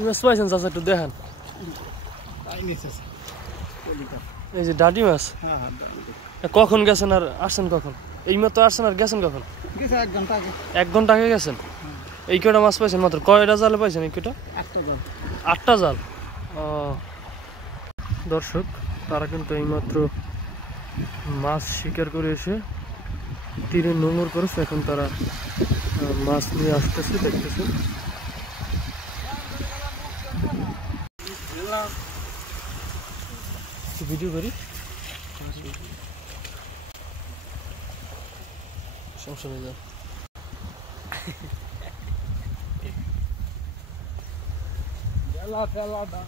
কি মাছ পাইছেন চাচা একটু দেখেন। এই যে ডাঁটি মাছ। কখন গেছেন আর আসছেন কখন? এই মাত্র আসছেন আর গেছেন কখন? 1 ঘন্টা আগে গেছেন। এই কটা মাছ পাইছেন মাত্র? কয়টা জালে পাইছেন এই কটা? 8টা জাল। ও দর্শক, তারা কিন্তু এইমাত্র মাছ শিকার করে এসে তীরে নোঙর করেছে। এখন তারা মাছ নিয়ে আসতেছে, দেখতেছে। ভিডিও করি, সমস্যা নেই। যা ফেলা দাম